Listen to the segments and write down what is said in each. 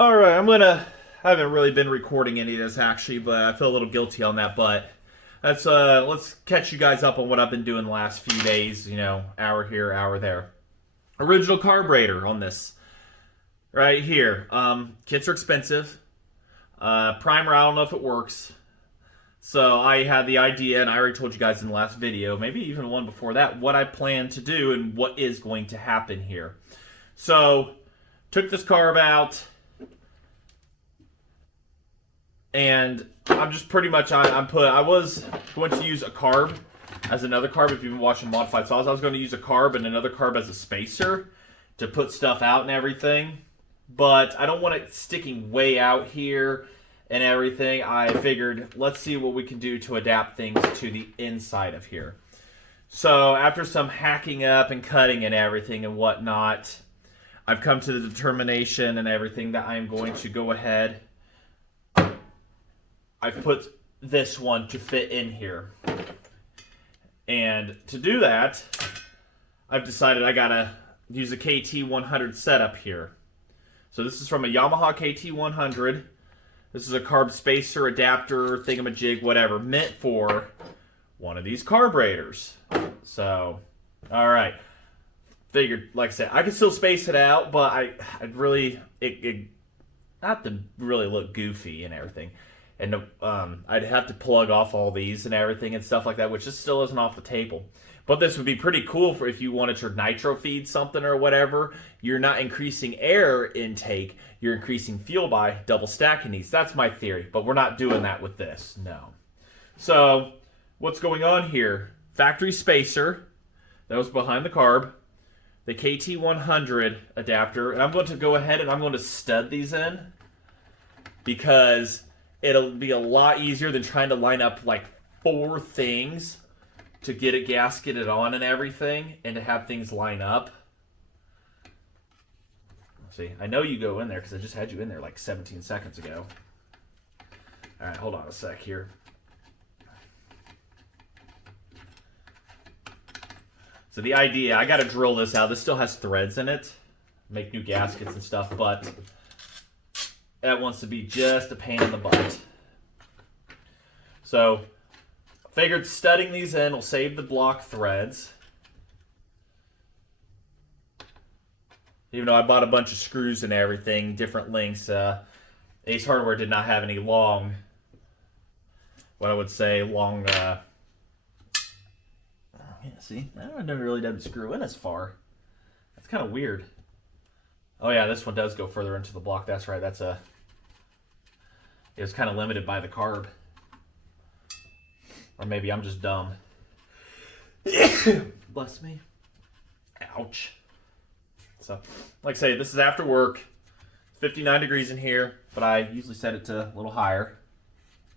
All right, I haven't really been recording any of this actually, but I feel a little guilty on that. But let's catch you guys up on what I've been doing the last few days. Hour here, hour there. Original carburetor on this right here. Kits are expensive. Primer, I don't know if it works. So I had the idea, and I already told you guys in the last video, maybe even one before that, what I plan to do and what is going to happen here. So took this carb out. And I'm just pretty much I was going to use a carb as another carb if you've been watching Modified Saws. I was going to use a carb and another carb as a spacer to put stuff out and everything. But I don't want it sticking way out here and everything. I figured let's see what we can do to adapt things to the inside of here. So after some hacking up and cutting and everything and whatnot, I've come to the determination and everything that I'm going to go ahead. I've put this one to fit in here. And to do that, I've decided I gotta use a KT100 setup here. So this is from a Yamaha KT100. This is a carb spacer, adapter, thingamajig, whatever, meant for one of these carburetors. So, alright. Figured, like I said, I can still space it out, but I'd really, not to really look goofy and everything. And I'd have to plug off all these and everything and stuff like that, which just still isn't off the table. But this would be pretty cool for if you wanted to nitro feed something or whatever. You're not increasing air intake, you're increasing fuel by double stacking these. That's my theory, but we're not doing that with this, no. So, what's going on here? Factory spacer, that was behind the carb. The KT100 adapter, and I'm going to go ahead and I'm going to stud these in because it'll be a lot easier than trying to line up like 4 things to get it gasketed on and everything and to have things line up. See, I know you go in there because I just had you in there like 17 seconds ago. All right, hold on a sec here. So the idea, I got to drill this out. This still has threads in it, make new gaskets and stuff, but that wants to be just a pain in the butt. So, I figured studding these in will save the block threads. Even though I bought a bunch of screws and everything, different lengths, Ace Hardware did not have any long, what I would say, long, yeah, see, I never really done screw in as far. That's kind of weird. Oh yeah, this one does go further into the block. That's right. It was kind of limited by the carb. Or maybe I'm just dumb. Bless me. Ouch. So, like I say, this is after work. 59 degrees in here, but I usually set it to a little higher.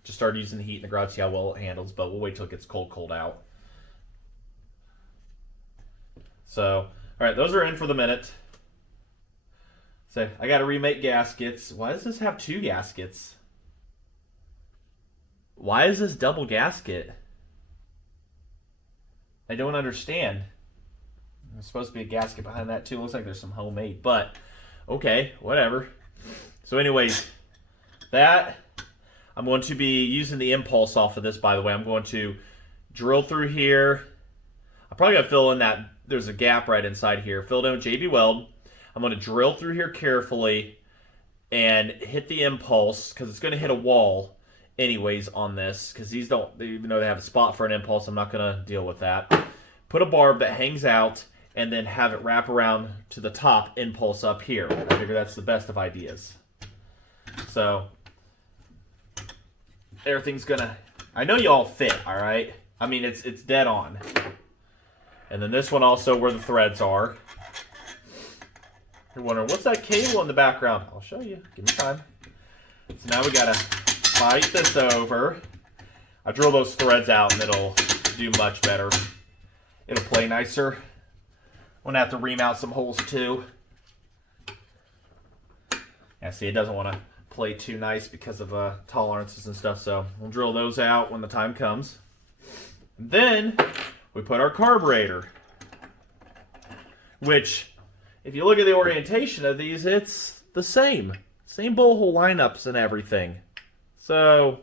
Just started using the heat in the garage, see how well it handles, but we'll wait till it gets cold out. So, alright, those are in for the minute. So, I got to remake gaskets. Why does this have 2 gaskets? Why is this double gasket? I don't understand. There's supposed to be a gasket behind that too. Looks like there's some homemade, but okay, whatever. So anyways, that, I'm going to be using the impulse off of this, by the way. I'm going to drill through here. I'm probably going to fill in that, there's a gap right inside here. Fill it in with JB Weld. I'm going to drill through here carefully and hit the impulse because it's going to hit a wall anyways on this because these don't, even though they have a spot for an impulse, I'm not going to deal with that. Put a barb that hangs out and then have it wrap around to the top impulse up here. I figure that's the best of ideas. So everything's going to, I know you all fit, all right? I mean, it's dead on. And then this one also where the threads are. You're wondering, what's that cable in the background? I'll show you. Give me time. So now we gotta fight this over. I drill those threads out and it'll do much better. It'll play nicer. I'm gonna have to ream out some holes too. Yeah, see, it doesn't want to play too nice because of tolerances and stuff, so we'll drill those out when the time comes. Then we put our carburetor, which, if you look at the orientation of these, it's the same. Same bowl hole lineups and everything. So,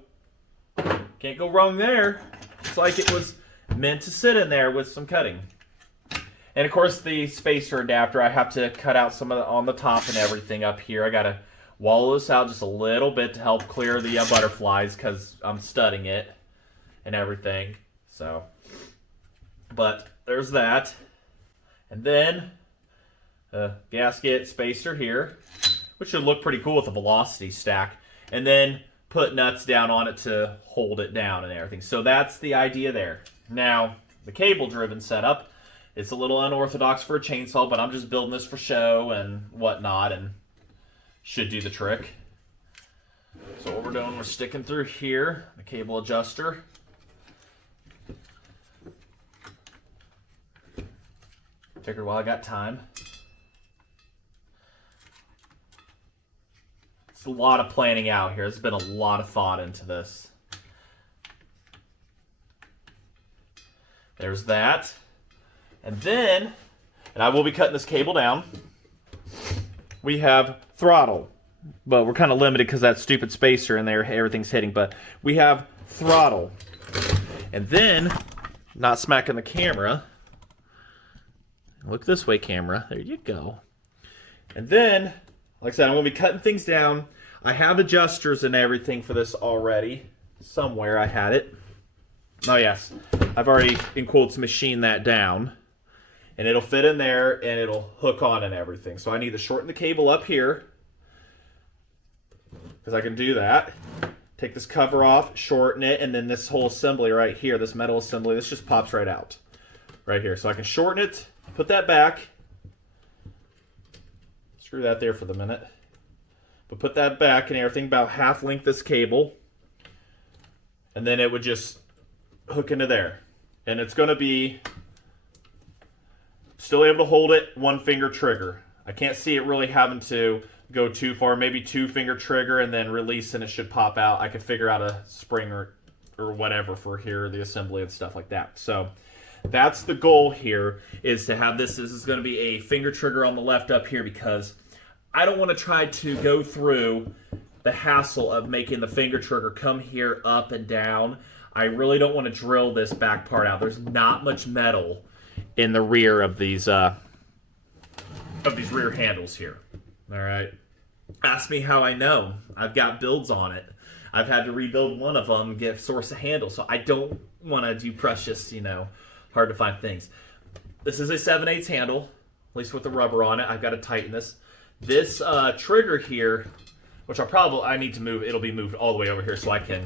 can't go wrong there. It's like it was meant to sit in there with some cutting. And of course the spacer adapter, I have to cut out some of the, on the top and everything up here. I gotta wallow this out just a little bit to help clear the butterflies because I'm studding it and everything. So, but there's that. And then a gasket spacer here, which should look pretty cool with a velocity stack. And then put nuts down on it to hold it down and everything. So that's the idea there. Now, the cable-driven setup, it's a little unorthodox for a chainsaw, but I'm just building this for show and whatnot, and should do the trick. So what we're doing, we're sticking through here, the cable adjuster. Figured while I got time. It's a lot of planning out here. There's been a lot of thought into this. There's that. And then, and I will be cutting this cable down, we have throttle. But we're kind of limited because that stupid spacer in there, everything's hitting. But we have throttle. And then, not smacking the camera. Look this way, camera. There you go. And then, like I said, I'm going to be cutting things down. I have adjusters and everything for this already. Somewhere I had it. Oh, yes. I've already, in quotes, machined that down. And it'll fit in there, and it'll hook on and everything. So I need to shorten the cable up here, because I can do that. Take this cover off, shorten it, and then this whole assembly right here, this metal assembly, this just pops right out. Right here. So I can shorten it, put that back. Screw that there for the minute. But put that back and everything, about half length this cable. And then it would just hook into there. And it's going to be still able to hold it, one finger trigger. I can't see it really having to go too far. Maybe two finger trigger and then release and it should pop out. I could figure out a spring or whatever for here, the assembly and stuff like that. So that's the goal here, is to have this. This is going to be a finger trigger on the left up here, because I don't want to try to go through the hassle of making the finger trigger come here up and down. I really don't want to drill this back part out. There's not much metal in the rear of these rear handles here. All right. Ask me how I know. I've got builds on it. I've had to rebuild one of them and get source a handle, so I don't want to do precious, hard to find things. This is a 7/8 handle, at least with the rubber on it. I've got to tighten this. This trigger here, which I need to move. It'll be moved all the way over here so I can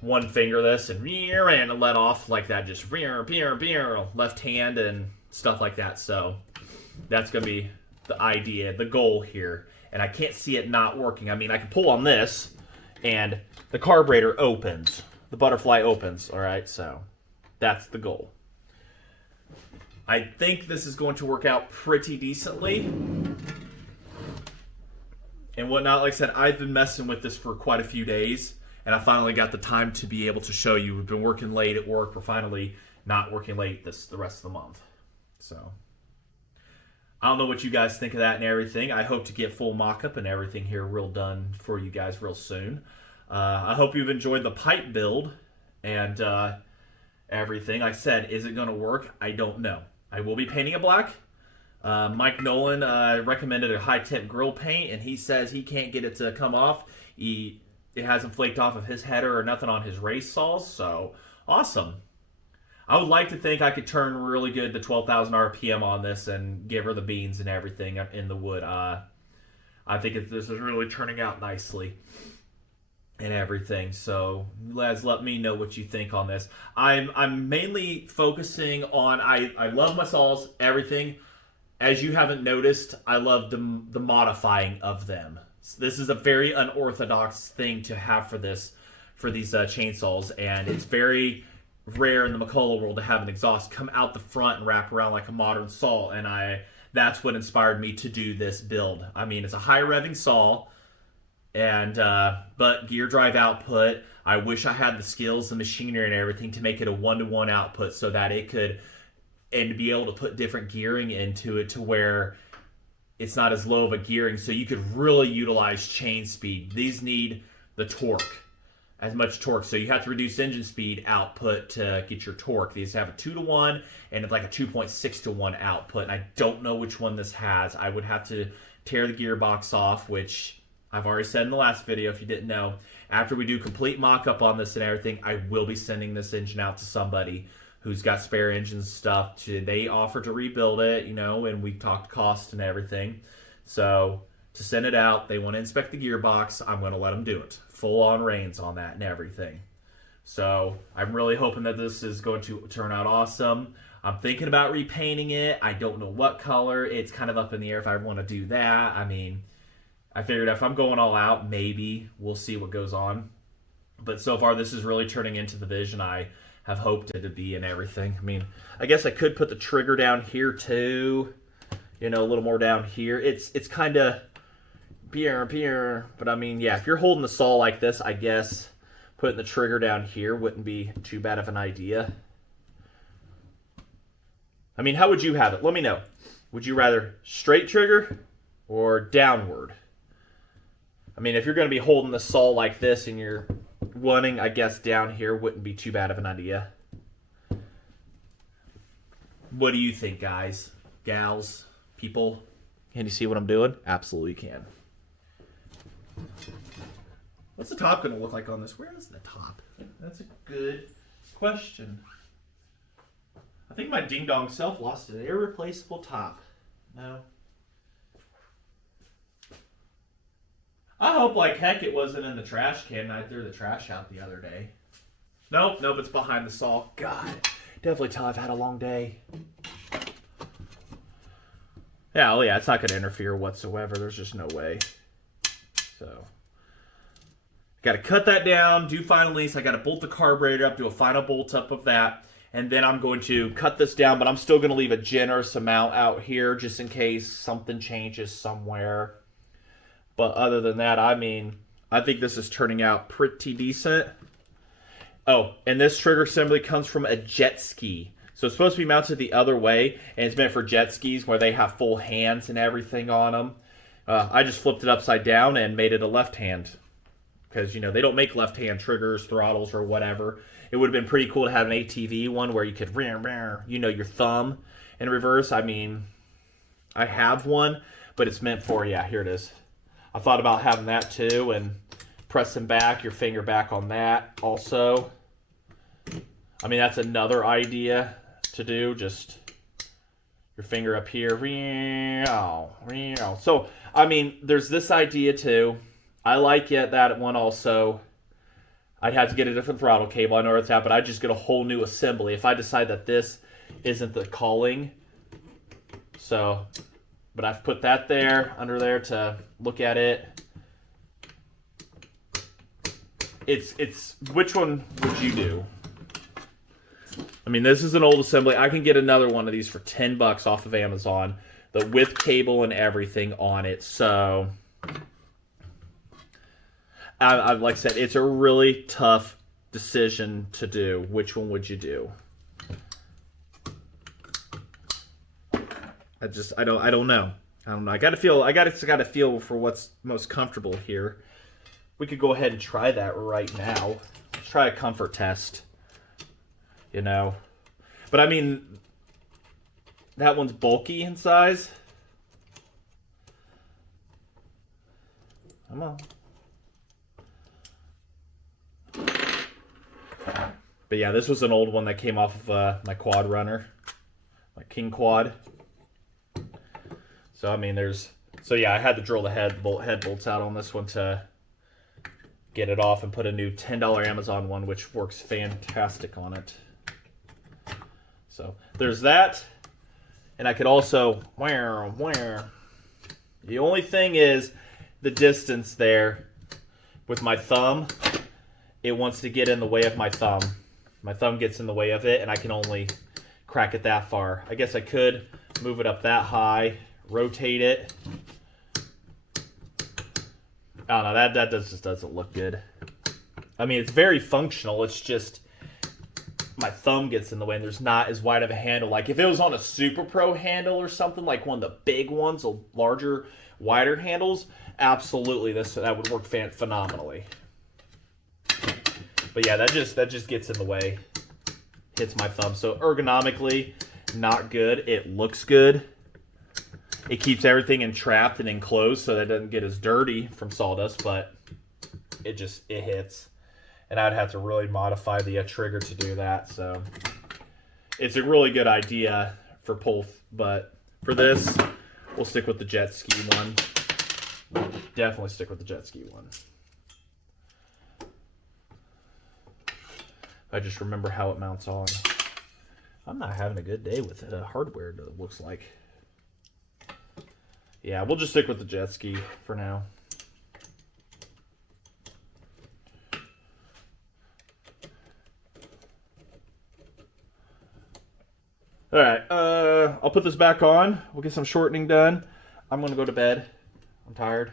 one finger this and let off like that, just left hand and stuff like that. So that's going to be the idea, the goal here. And I can't see it not working. I mean, I can pull on this and the carburetor opens. The butterfly opens, all right? So that's the goal. I think this is going to work out pretty decently and whatnot. Like I said, I've been messing with this for quite a few days, and I finally got the time to be able to show you. We've been working late at work. We're finally not working late the rest of the month. So I don't know what you guys think of that and everything. I hope to get full mock-up and everything here real done for you guys real soon. I hope you've enjoyed the pipe build and everything. Like I said, is it going to work? I don't know. I will be painting it black. Mike Nolan recommended a high-temp grill paint, and he says he can't get it to come off. It hasn't flaked off of his header or nothing on his race saws, so awesome. I would like to think I could turn really good to 12,000 RPM on this and give her the beans and everything in the wood. I think this is really turning out nicely and everything. So guys, let me know what you think on this. I'm mainly focusing on, I love my saws, everything. As you haven't noticed, I love the modifying of them. So this is a very unorthodox thing to have for these chainsaws, and it's very rare in the McCulloch world to have an exhaust come out the front and wrap around like a modern saw, and that's what inspired me to do this build. I mean, it's a high revving saw, and but gear drive output. I wish I had the skills, the machinery and everything to make it a 1-to-1 output so that it could, and to be able to put different gearing into it to where it's not as low of a gearing, so you could really utilize chain speed. These need the torque, as much torque, so you have to reduce engine speed output to get your torque. These have a 2-to-1 and it's like a 2.6-to-1 output, and I don't know which one this has. I would have to tear the gearbox off, which I've already said in the last video if you didn't know. After we do complete mock-up on this and everything, I will be sending this engine out to somebody who's got spare engines and stuff. They offer to rebuild it, you know, and we've talked cost and everything. So to send it out, they want to inspect the gearbox. I'm going to let them do it. Full-on reins on that and everything. So I'm really hoping that this is going to turn out awesome. I'm thinking about repainting it. I don't know what color. It's kind of up in the air if I want to do that. I mean, I figured if I'm going all out, maybe we'll see what goes on. But so far, this is really turning into the vision I have hoped it to be and everything. I mean, I guess I could put the trigger down here too. You know, a little more down here. It's kind of here. But I mean, yeah, if you're holding the saw like this, I guess putting the trigger down here wouldn't be too bad of an idea. I mean, how would you have it? Let me know. Would you rather straight trigger or downward? I mean, if you're going to be holding the saw like this and you're wanting, I guess, down here wouldn't be too bad of an idea. What do you think, guys, gals, people? Can you see what I'm doing? Absolutely can. What's the top going to look like on this? Where is the top? That's a good question. I think my ding-dong self lost an irreplaceable top. No. I hope like heck it wasn't in the trash can. I threw the trash out the other day. Nope, it's behind the saw. God, definitely tell I've had a long day. Yeah, oh yeah, it's not going to interfere whatsoever. There's just no way. So, got to cut that down, do final lease. I got to bolt the carburetor up, do a final bolt up of that. And then I'm going to cut this down, but I'm still going to leave a generous amount out here just in case something changes somewhere. But other than that, I mean, I think this is turning out pretty decent. Oh, and this trigger assembly comes from a jet ski. So it's supposed to be mounted the other way, and it's meant for jet skis where they have full hands and everything on them. I just flipped it upside down and made it a left hand. Because, you know, they don't make left-hand triggers, throttles, or whatever. It would have been pretty cool to have an ATV one where you could, you know, your thumb in reverse. I mean, I have one, but it's meant for, yeah, here it is. I thought about having that too, and pressing back, your finger back on that also. I mean, that's another idea to do, just your finger up here. So, I mean, there's this idea too. I like that one also. I'd have to get a different throttle cable. I know where it's at, but I'd just get a whole new assembly if I decide that this isn't the calling. So, but I've put that there, under there to look at it. It's which one would you do? I mean, this is an old assembly. I can get another one of these for $10 off of Amazon, with cable and everything on it. So, like I said, it's a really tough decision to do. Which one would you do? I don't know. I got to feel for what's most comfortable here. We could go ahead and try that right now. Let's try a comfort test. You know, but I mean, that one's bulky in size. Come on. But yeah, this was an old one that came off of my quad runner, my King Quad. So I mean, yeah, I had to drill the head bolts out on this one to get it off and put a new $10 Amazon one, which works fantastic on it. So there's that, and I could also The only thing is the distance there with my thumb. It wants to get in the way of my thumb. My thumb gets in the way of it, and I can only crack it that far. I guess I could move it up that high, rotate it. I don't know, that just doesn't look good. I mean, it's very functional. It's just, my thumb gets in the way and there's not as wide of a handle. Like if it was on a Super Pro handle or something, like one of the big ones, the larger, wider handles, absolutely that would work phenomenally. But yeah, that just gets in the way, hits my thumb. So ergonomically, not good. It looks good. It keeps everything entrapped and enclosed so that it doesn't get as dirty from sawdust, but it hits. And I'd have to really modify the trigger to do that. So it's a really good idea for pull, but for this, we'll stick with the jet ski one. Definitely stick with the jet ski one. I just remember how it mounts on. I'm not having a good day with hardware, it looks like. Yeah, we'll just stick with the jet ski for now. All right, I'll put this back on. We'll get some shortening done. I'm going to go to bed. I'm tired.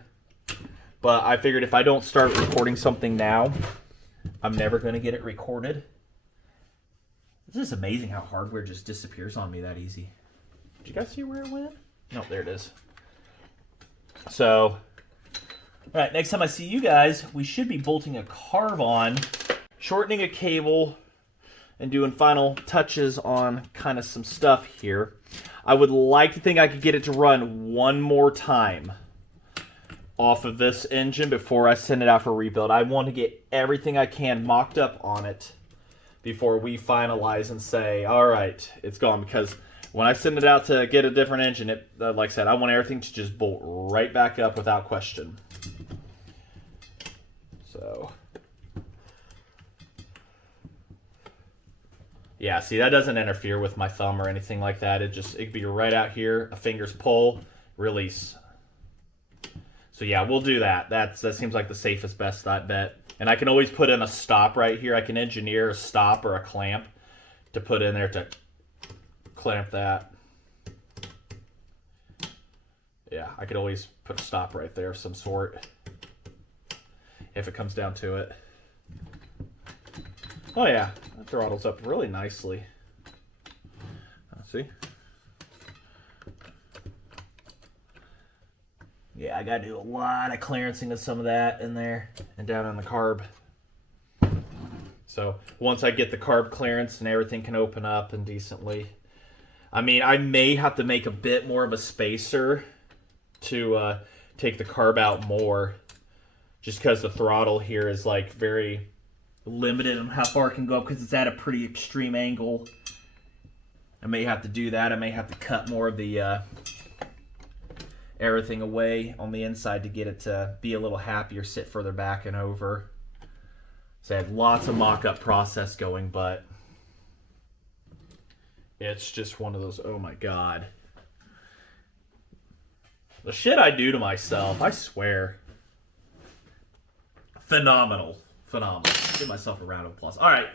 But I figured if I don't start recording something now, I'm never going to get it recorded. It's just amazing how hardware just disappears on me that easy. Did you guys see where it went? No, there it is. So, all right, next time I see you guys, we should be bolting a carb on, shortening a cable, and doing final touches on kind of some stuff here. I would like to think I could get it to run one more time off of this engine before I send it out for rebuild. I want to get everything I can mocked up on it before we finalize and say, all right, it's gone. Because when I send it out to get a different engine, like I said, I want everything to just bolt right back up without question. So, yeah, see, that doesn't interfere with my thumb or anything like that. It could be right out here, a finger's pull, release. So yeah, we'll do that. That seems like the safest bet. And I can always put in a stop right here. I can engineer a stop or a clamp to put in there to clamp that. Yeah, I could always put a stop right there of some sort if it comes down to it. Oh yeah, that throttles up really nicely. See? Yeah, I got to do a lot of clearancing of some of that in there and down on the carb. So once I get the carb clearance and everything can open up and decently. I mean, I may have to make a bit more of a spacer to take the carb out more, just because the throttle here is like very limited on how far it can go up because it's at a pretty extreme angle. I may have to do that. I may have to cut more of the everything away on the inside to get it to be a little happier, sit further back and over. So I had lots of mock-up process going, but it's just one of those, oh my God. The shit I do to myself, I swear. Phenomenal. Give myself a round of applause. All right,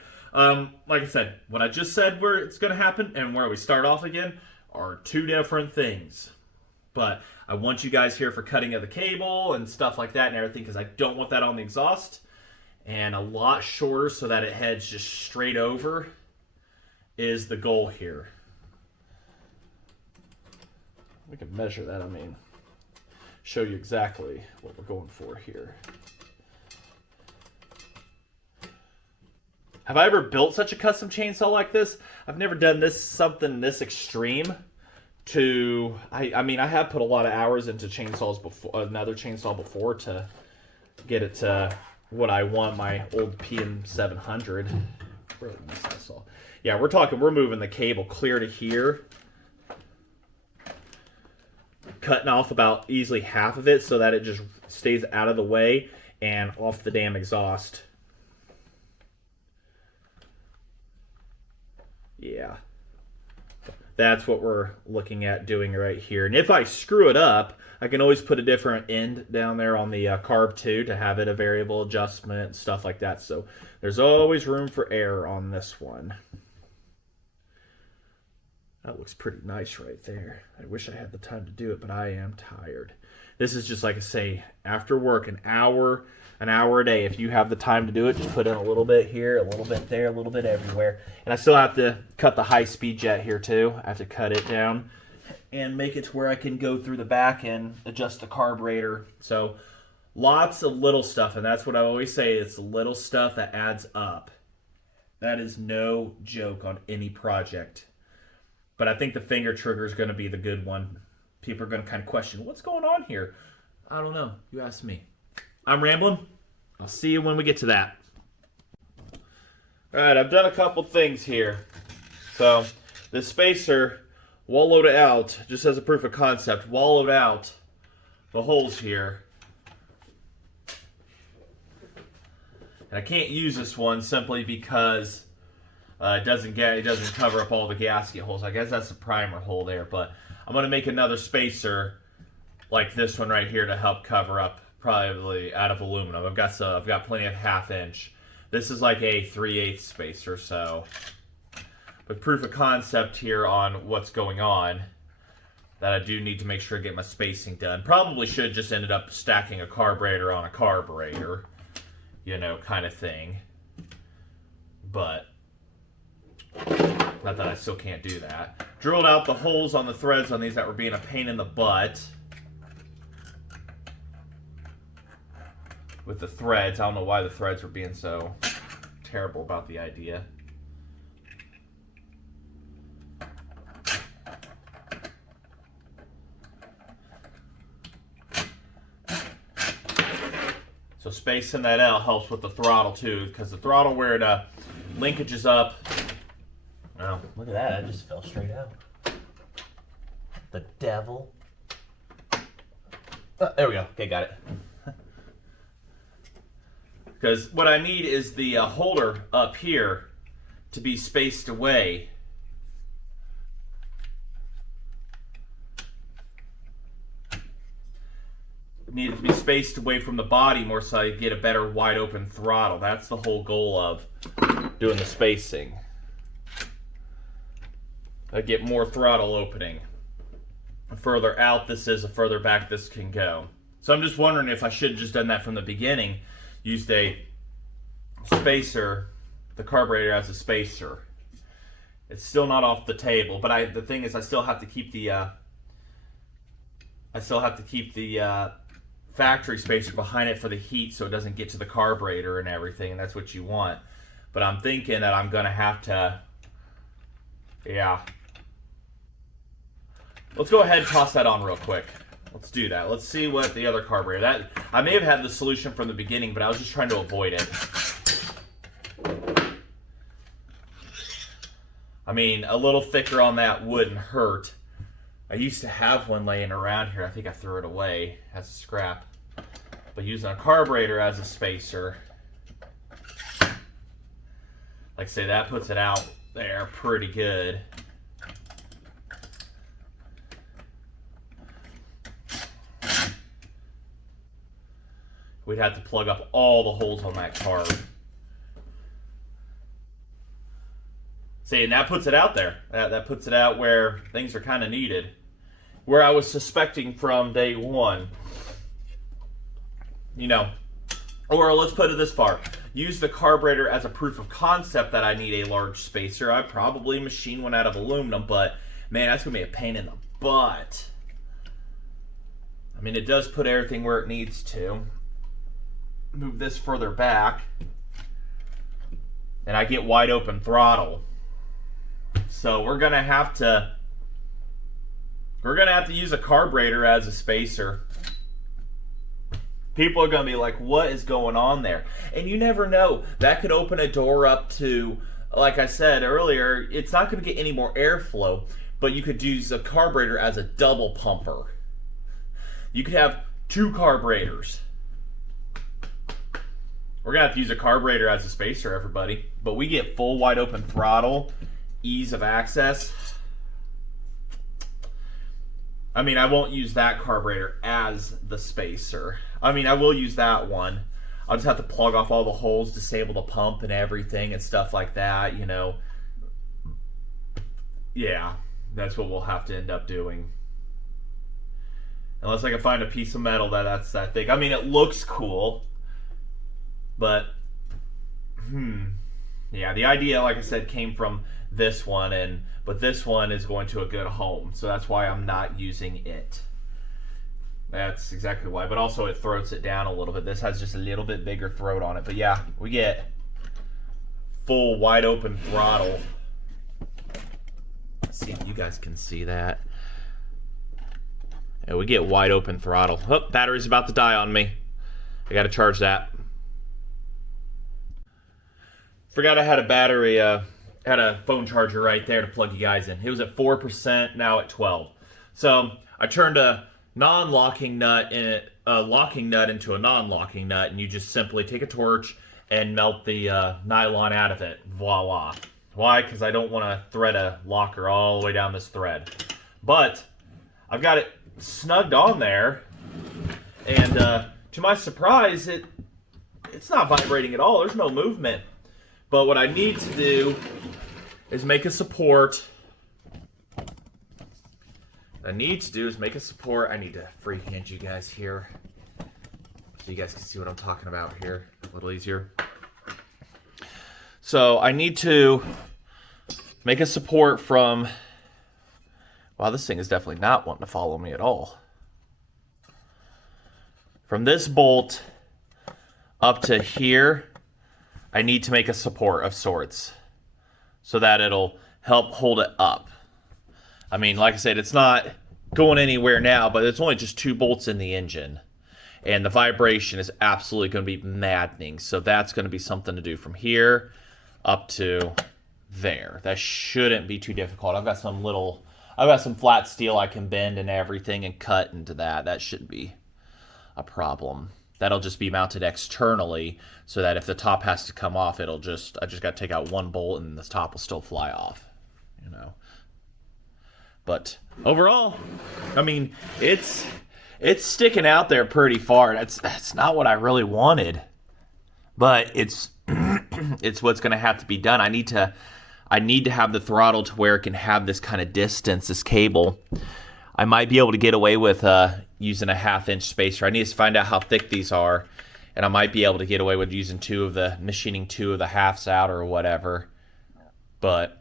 like I said, what I just said where it's going to happen and where we start off again are two different things. But I want you guys here for cutting of the cable and stuff like that and everything because I don't want that on the exhaust. And a lot shorter so that it heads just straight over is the goal here. We can measure that, I mean, show you exactly what we're going for here. Have I ever built such a custom chainsaw like this? I've never done something this extreme. I mean, I have put a lot of hours into chainsaws before, another chainsaw before to get it to what I want, my old PM700. Really nice saw. Yeah, we're moving the cable clear to here. Cutting off about easily half of it so that it just stays out of the way and off the damn exhaust. Yeah. That's what we're looking at doing right here. And if I screw it up, I can always put a different end down there on the carb too to have it a variable adjustment and stuff like that. So there's always room for error on this one. That looks pretty nice right there. I wish I had the time to do it, but I am tired. This is just like I say, after work, an hour a day. If you have the time to do it, just put in a little bit here, a little bit there, a little bit everywhere. And I still have to cut the high-speed jet here too. I have to cut it down and make it to where I can go through the back and adjust the carburetor. So lots of little stuff, and that's what I always say, it's the little stuff that adds up. That is no joke on any project. But I think the finger trigger is going to be the good one. People are going to kind of question, what's going on here? I don't know. You ask me. I'm rambling. I'll see you when we get to that. All right, I've done a couple things here. So the spacer, wallowed out, just as a proof of concept, wallowed out the holes here. And I can't use this one simply because it doesn't cover up all the gasket holes. I guess that's the primer hole there, but I'm going to make another spacer like this one right here to help cover up, probably out of aluminum. I've got plenty of 1/2 inch. This is like a 3/8 spacer, so but proof of concept here on what's going on, that I do need to make sure I get my spacing done. Probably should just ended up stacking a carburetor on a carburetor, you know, kind of thing. But not that I still can't do that. Drilled out the holes on the threads on these that were being a pain in the butt. With the threads, I don't know why the threads were being so terrible about the idea. So spacing that out helps with the throttle too, because the throttle where it linkages up. Oh, look at that! I just fell straight out. The devil. There we go. Okay, got it. Because what I need is the holder up here to be spaced away. Need it to be spaced away from the body more so I get a better wide open throttle. That's the whole goal of doing the spacing. I get more throttle opening. The further out this is, the further back this can go. So I'm just wondering if I should have just done that from the beginning. Used a spacer, the carburetor as a spacer. It's still not off the table, but the thing is I still have to keep the factory spacer behind it for the heat so it doesn't get to the carburetor and everything, and that's what you want. But I'm thinking that I'm gonna have to, yeah. Let's go ahead and toss that on real quick. Let's do that. Let's see what the other carburetor, I may have had the solution from the beginning, but I was just trying to avoid it. I mean, a little thicker on that wouldn't hurt. I used to have one laying around here. I think I threw it away as a scrap. But using a carburetor as a spacer, like I say, that puts it out there pretty good. We'd have to plug up all the holes on that carb. See, and that puts it out there. That puts it out where things are kind of needed. Where I was suspecting from day one. You know, or let's put it this far. Use the carburetor as a proof of concept that I need a large spacer. I'd probably machine one out of aluminum, but man, that's going to be a pain in the butt. I mean, it does put everything where it needs to. Move this further back, and I get wide open throttle. So we're gonna have to use a carburetor as a spacer. People are gonna be like, what is going on there? And you never know. That could open a door up to, like I said earlier, it's not gonna get any more airflow, but you could use a carburetor as a double pumper. You could have 2 carburetors. We're going to have to use a carburetor as a spacer, everybody. But we get full wide open throttle, ease of access. I mean, I won't use that carburetor as the spacer. I mean, I will use that one. I'll just have to plug off all the holes, disable the pump and everything and stuff like that, you know. Yeah. That's what we'll have to end up doing. Unless I can find a piece of metal that's that thick. I mean, it looks cool, but yeah, the idea, like I said, came from this one, but this one is going to a good home, so that's why I'm not using it. That's exactly why. But also it throats it down a little bit. This has just a little bit bigger throat on it. But yeah, we get full wide open throttle. Let's see if you guys can see that. Yeah, we get wide open throttle. Oh, battery's about to die on me. I gotta charge that. Forgot I had a battery, had a phone charger right there to plug you guys in. It was at 4%, now at 12. So I turned a non-locking nut in it, a locking nut into a non-locking nut, and you just simply take a torch and melt the nylon out of it. Voila. Why? Because I don't want to thread a locker all the way down this thread. But I've got it snugged on there, and to my surprise, it's not vibrating at all. There's no movement. But what I need to do is make a support. I need to freehand you guys here so you guys can see what I'm talking about here a little easier. So I need to make a support from, wow, this thing is definitely not wanting to follow me at all. From this bolt up to here, I need to make a support of sorts so that it'll help hold it up. I mean, like I said, it's not going anywhere now, but it's only just 2 bolts in the engine. And the vibration is absolutely going to be maddening. So that's going to be something to do from here up to there. That shouldn't be too difficult. I've got some flat steel I can bend and everything and cut into that. That shouldn't be a problem. That'll just be mounted externally so that if the top has to come off, I just got to take out 1 bolt and the top will still fly off, you know. But overall, I mean, it's sticking out there pretty far. That's not what I really wanted, but it's it's what's going to have to be done. I need to have the throttle to where it can have this kind of distance. This cable, I might be able to get away with using a 1/2 inch spacer. I need to find out how thick these are, and I might be able to get away with using machining 2 of the halves out or whatever. But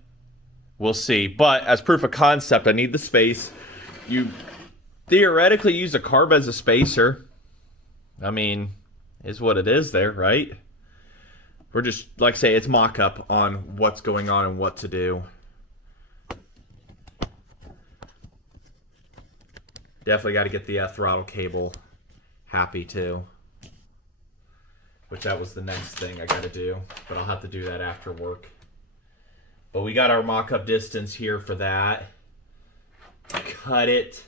we'll see. But as proof of concept, I need the space. You theoretically use a carb as a spacer. I mean, is what it is there, right? We're just, like I say, it's mock-up on what's going on and what to do. Definitely got to get the throttle cable happy too. Which that was the next thing I got to do. But I'll have to do that after work. But we got our mock-up distance here for that. Cut it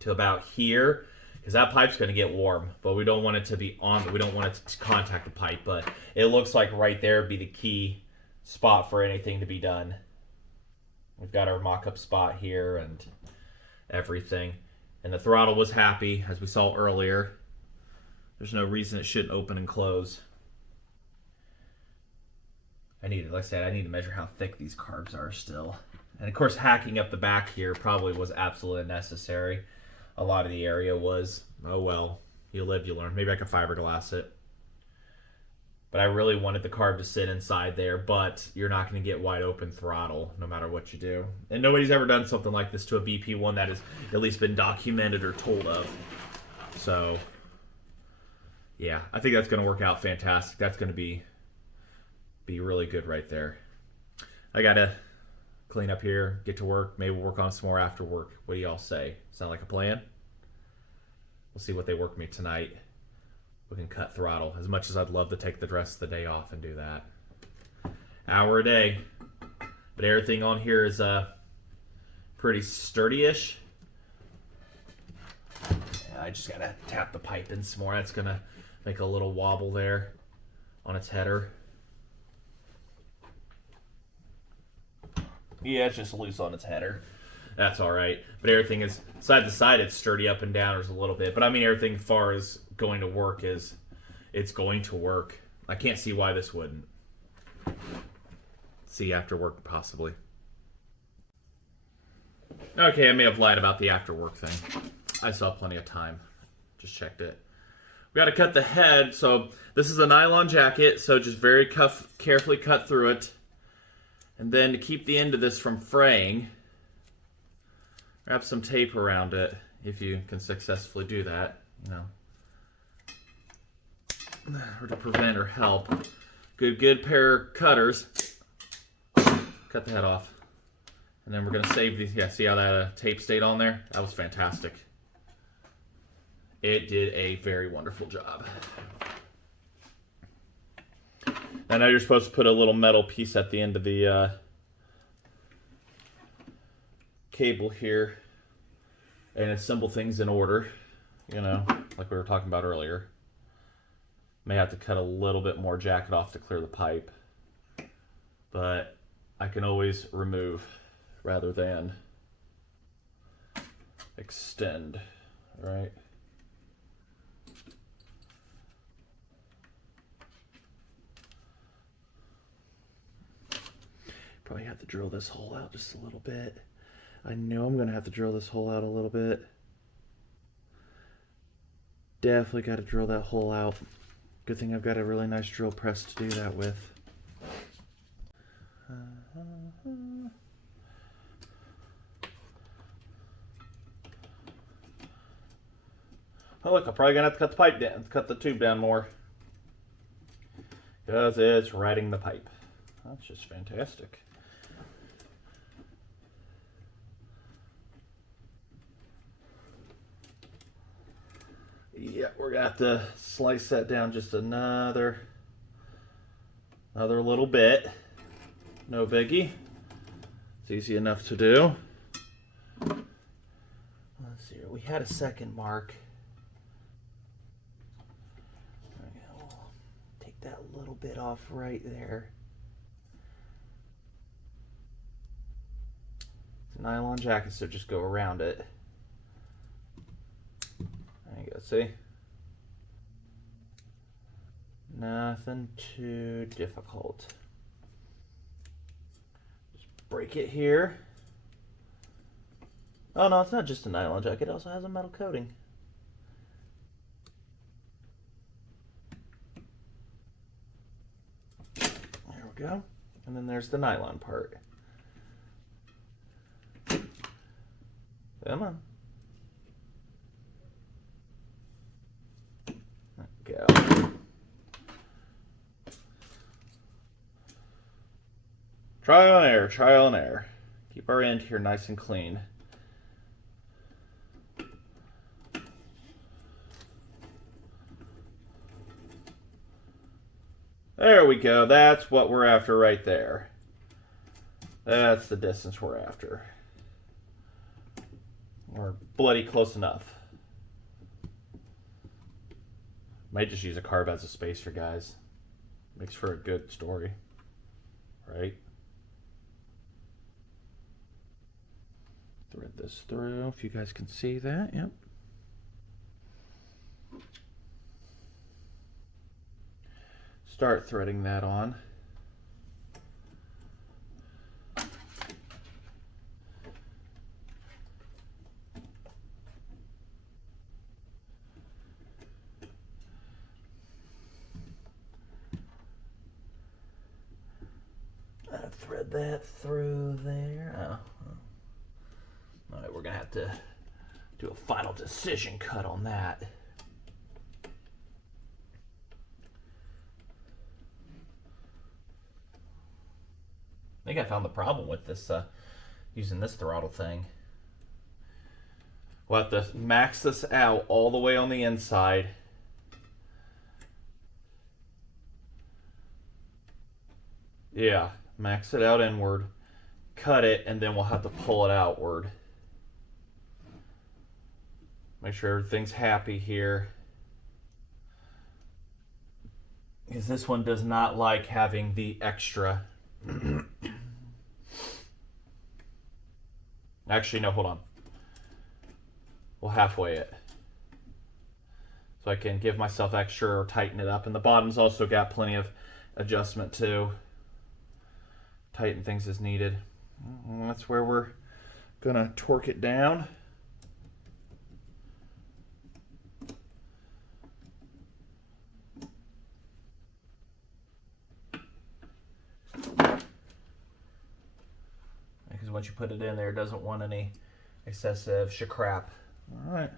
to about here, because that pipe's going to get warm. But we don't want it to be on, we don't want it to contact the pipe. But it looks like right there would be the key spot for anything to be done. We've got our mock-up spot here and everything. And the throttle was happy, as we saw earlier. There's no reason it shouldn't open and close. Like I said, I need to measure how thick these carbs are still. And of course, hacking up the back here probably was absolutely necessary. A lot of the area was, oh well, you live, you learn. Maybe I could fiberglass it. But I really wanted the carb to sit inside there, but you're not going to get wide open throttle no matter what you do. And nobody's ever done something like this to a BP1 that has at least been documented or told of. So, yeah, I think that's going to work out fantastic. That's going to be really good right there. I got to clean up here, get to work. Maybe we'll work on some more after work. What do y'all say? Sound like a plan? We'll see what they work me tonight. We can cut throttle, as much as I'd love to take the rest of the day off and do that. Hour a day. But everything on here is pretty sturdy-ish. Yeah, I just gotta tap the pipe in some more. That's gonna make a little wobble there on its header. Yeah, it's just loose on its header. That's all right. But everything is side to side. It's sturdy up and down. There's a little bit. But I mean, everything as far as going to work is, it's going to work. I can't see why this wouldn't. See after work, possibly. Okay, I may have lied about the after work thing. I still have plenty of time. Just checked it. We got to cut the head. So this is a nylon jacket, so just very carefully cut through it. And then to keep the end of this from fraying, wrap some tape around it if you can successfully do that, you know. Or to prevent or help. Good pair of cutters. Cut the head off. And then we're going to save these. Yeah, see how that tape stayed on there? That was fantastic. It did a very wonderful job. I know you're supposed to put a little metal piece at the end of the cable here and assemble things in order, you know, like we were talking about earlier. May have to cut a little bit more jacket off to clear the pipe, but I can always remove rather than extend, right? Probably have to drill this hole out just a little bit. I know I'm going to have to drill this hole out a little bit. Definitely got to drill that hole out. Good thing I've got a really nice drill press to do that with. Oh look, I'm probably going to have to cut the pipe down, cut the tube down more. Because it's riding the pipe. That's just fantastic. Yeah, we're gonna have to slice that down just another little bit. No biggie. It's easy enough to do. Let's see here. We had a second mark. We'll take that little bit off right there. It's a nylon jacket, so just go around it. There you go, see? Nothing too difficult. Just break it here. Oh no, it's not just a nylon jacket, it also has a metal coating. There we go. And then there's the nylon part. Come on. Go. Trial and error, trial and error. Keep our end here nice and clean. There we go. That's what we're after right there. That's the distance we're after. We're bloody close enough. Might just use a carb as a spacer, guys. Makes for a good story, right? Thread this through, if you guys can see that. Yep. Start threading that on. Thread that through there. Oh. All right, we're gonna have to do a final decision cut on that. I think I found the problem with this using this throttle thing. We'll have to max this out all the way on the inside. Yeah. Max it out inward, cut it, and then we'll have to pull it outward. Make sure everything's happy here. Because this one does not like having the extra. Actually, no, hold on. We'll halfway it. So I can give myself extra or tighten it up. And the bottom's also got plenty of adjustment too. Tighten things as needed. That's where we're Gonna torque it down. Because once you put it in there, it doesn't want any excessive crap. All right.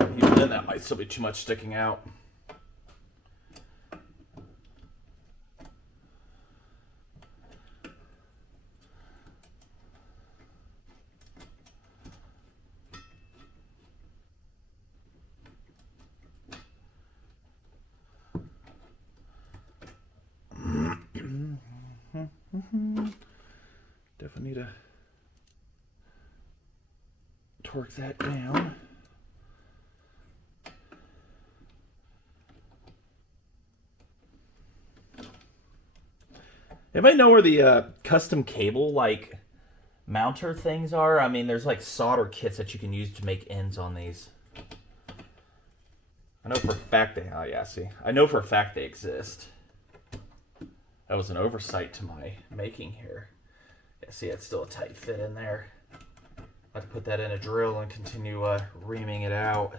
Even then, that might still be too much sticking out. Definitely need to torque that down. Anybody know where the custom cable like mounter things are? I mean, there's like solder kits that you can use to make ends on these. I know for a fact they. Oh yeah, see, I know for a fact they exist. That was an oversight to my making here. Yeah, see, it's still a tight fit in there. I have to put that in a drill and continue reaming it out.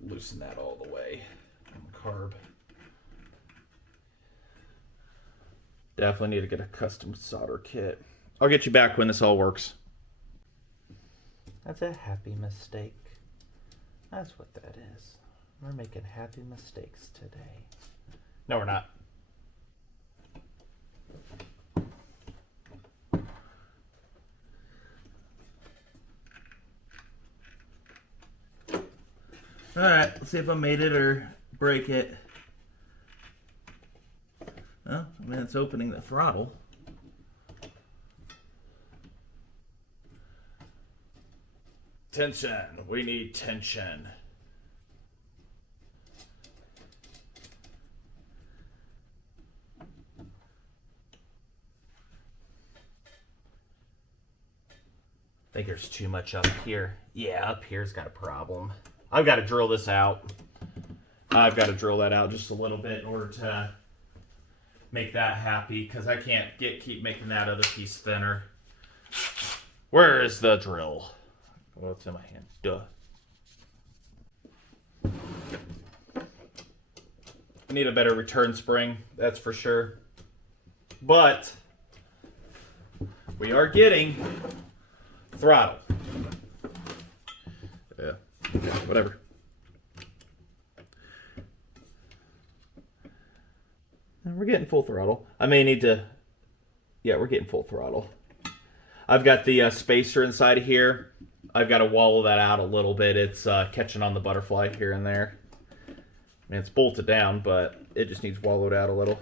Loosen that all the way on the carb. Definitely need to get a custom solder kit. I'll get you back when this all works. That's a happy mistake. That's what that is. We're making happy mistakes today. No, we're not. Alright, let's see if I made it or break it. Well, I mean, it's opening the throttle. Tension. We need tension. I think there's too much up here. Yeah, up here's got a problem. I've got to drill this out. I've got to drill that out just a little bit in order to make that happy, because I can't keep making that other piece thinner. Where is the drill? Well, it's in my hand. Duh. I need a better return spring, that's for sure. But we are getting throttle. Yeah, whatever. And we're getting full throttle. I may need to... Yeah, we're getting full throttle. I've got the spacer inside of here. I've got to wallow that out a little bit. It's catching on the butterfly here and there. I mean, it's bolted down, but it just needs wallowed out a little.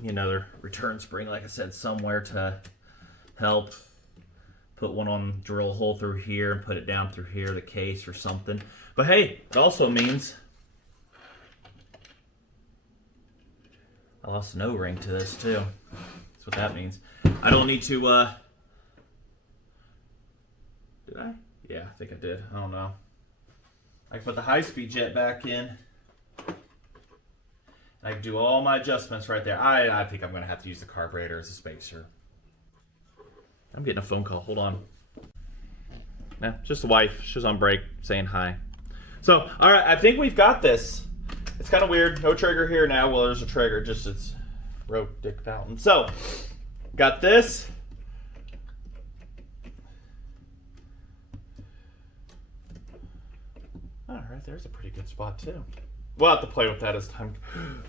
Another return spring, like I said, somewhere to help. Put one on, drill a hole through here and put it down through here, the case or something. But hey, it also means I lost an O-ring to this too. That's what that means. I don't need to, did I? Yeah, I think I did. I don't know. I can put the high-speed jet back in. I can do all my adjustments right there. I think I'm going to have to use the carburetor as a spacer. I'm getting a phone call. Hold on. Nah, just the wife. She was on break saying hi. So, all right, I think we've got this. It's kind of weird. No trigger here now. Well, there's a trigger. Just it's rope dick fountain. So, got this. All right, there's a pretty good spot too. We'll have to play with that as time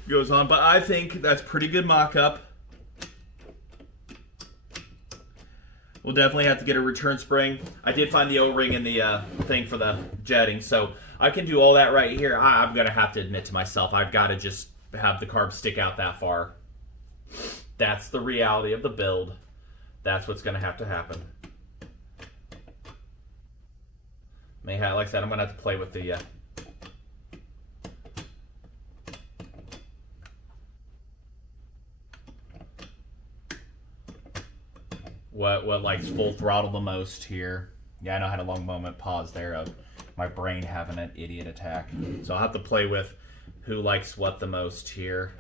goes on, but I think that's pretty good mock-up. We'll definitely have to get a return spring. I did find the O-ring in the thing for the jetting, so I can do all that right here. I'm going to have to admit to myself, I've got to just have the carb stick out that far. That's the reality of the build. That's what's going to happen. Like I said, I'm going to have to play with the... What likes full throttle the most here. Yeah, I know I had a long moment pause there of my brain having an idiot attack. So I'll have to play with who likes what the most here.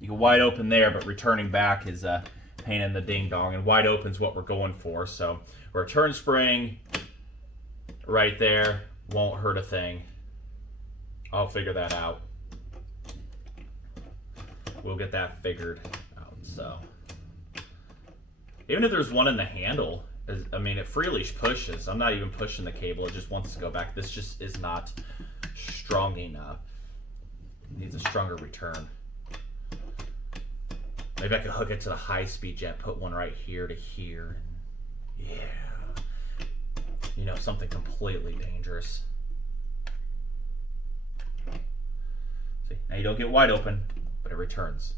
You go wide open there, but returning back is a pain in the ding dong, and wide open is what we're going for. So return spring right there won't hurt a thing. I'll figure that out. We'll get that figured out. So even if there's one in the handle, I mean, it free leash pushes. I'm not even pushing the cable. It just wants to go back. This just is not strong enough. It needs a stronger return. Maybe I could hook it to the high-speed jet, put one right here to here. And yeah. You know, something completely dangerous. See, now you don't get wide open, but it returns.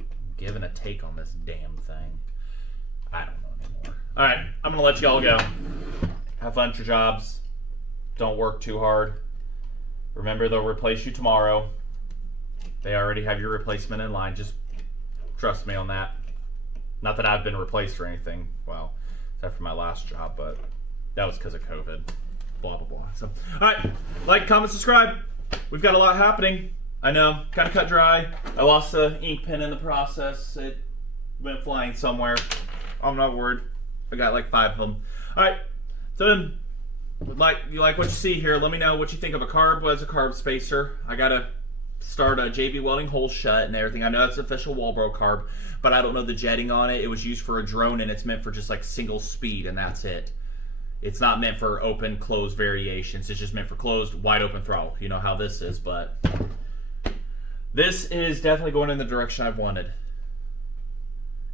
I'm giving a take on this damn thing. I don't know anymore. All right, I'm going to let you all go. Have fun at your jobs. Don't work too hard. Remember, they'll replace you tomorrow. They already have your replacement in line. Just trust me on that. Not that I've been replaced or anything. Well, except for my last job, but that was because of COVID. Blah, blah, blah. So, all right, like, comment, subscribe. We've got a lot happening. I know, kind of cut dry. I lost the ink pen in the process. It went flying somewhere. I'm not worried. I got like 5 of them. All right, so then, you like what you see here. Let me know what you think of a carb as a carb spacer. I got to start a JB welding hole shut and everything. I know it's official Walbro carb, but I don't know the jetting on it. It was used for a drone, and it's meant for just like single speed, and that's it. It's not meant for open, closed variations. It's just meant for closed, wide open throttle. You know how this is, but this is definitely going in the direction I've wanted.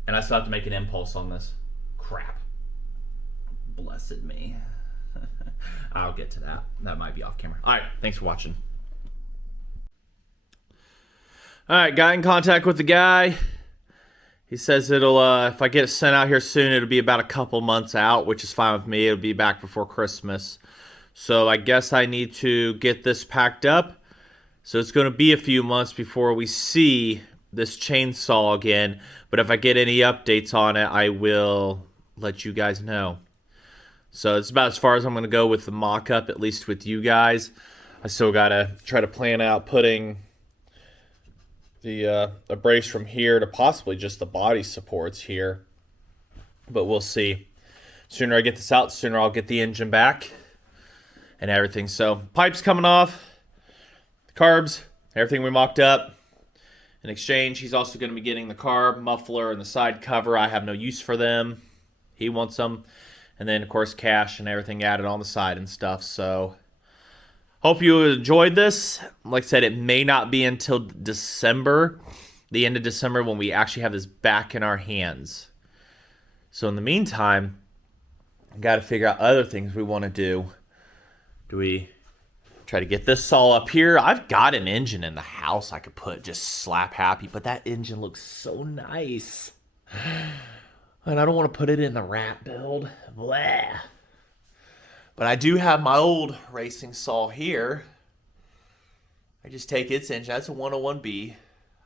And I still have to make an impulse on this. Crap. Blessed me. I'll get to that. That might be off camera. All right, thanks for watching. All right, got in contact with the guy. He says it'll, if I get sent out here soon, it'll be about a couple months out, which is fine with me. It'll be back before Christmas. So I guess I need to get this packed up. So it's going to be a few months before we see this chainsaw again. But if I get any updates on it, I will let you guys know. So it's about as far as I'm going to go with the mock-up, at least with you guys. I still got to try to plan out putting the brace from here to possibly just the body supports here. But we'll see. Sooner I get this out, sooner I'll get the engine back and everything. So pipes coming off, the carbs, everything we mocked up. In exchange, he's also going to be getting the carb, muffler, and the side cover. I have no use for them. He wants them. And then, of course, cash and everything added on the side and stuff. So hope you enjoyed this. Like I said, it may not be until December, the end of December, when we actually have this back in our hands. So in the meantime, I got to figure out other things we want to do. Do we try to get this saw up here? I've got an engine in the house I could put just slap happy, but that engine looks so nice. And I don't want to put it in the rat build. Blah. But I do have my old racing saw here. I just take its engine. That's a 101B.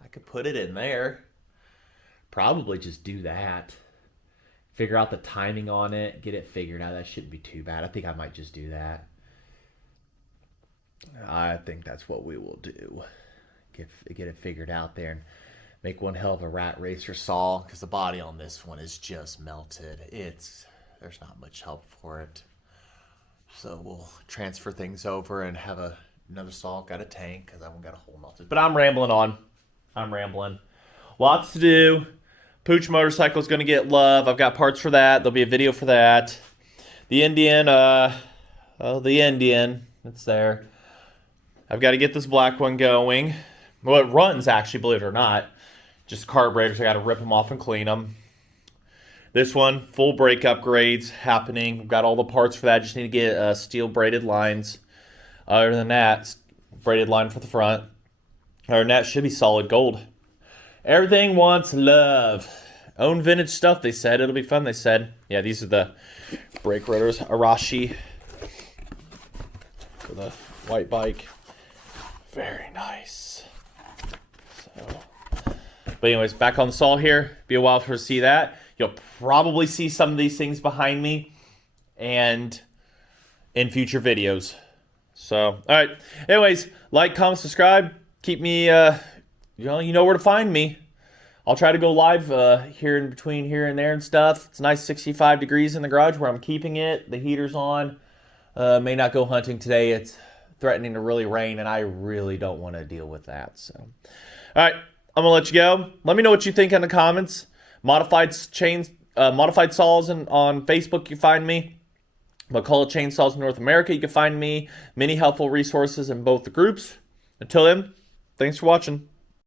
I could put it in there. Probably just do that. Figure out the timing on it. Get it figured out. That shouldn't be too bad. I think I might just do that. I think that's what we will do. Get it figured out there and make one hell of a rat racer saw, because the body on this one is just melted. There's not much help for it. So we'll transfer things over and have another saw. Got a tank because I haven't got a hole melted. But I'm rambling on. I'm rambling. Lots to do. Pooch motorcycle is going to get love. I've got parts for that. There'll be a video for that. The Indian, the Indian, it's there. I've got to get this black one going. Well, it runs, actually, believe it or not. Just carburetors, I got to rip them off and clean them. This one, full brake upgrades happening. We've got all the parts for that. Just need to get steel braided lines. Other than that, braided line for the front. Other than that, should be solid gold. Everything wants love. Own vintage stuff, they said. It'll be fun, they said. Yeah, these are the brake rotors. Arashi for the white bike. Very nice. So, but anyways, back on the saw here. Be a while for to see that. You'll probably see some of these things behind me and in future videos. So, all right. Anyways, like, comment, subscribe. Keep me, you know where to find me. I'll try to go live here in between here and there and stuff. It's nice 65 degrees in the garage where I'm keeping it. The heater's on. May not go hunting today. It's threatening to really rain, and I really don't want to deal with that. So, all right. I'm going to let you go. Let me know what you think in the comments. Modified saws on Facebook, you can find me. McCulloch Chainsaws in North America, you can find me. Many helpful resources in both the groups. Until then, thanks for watching.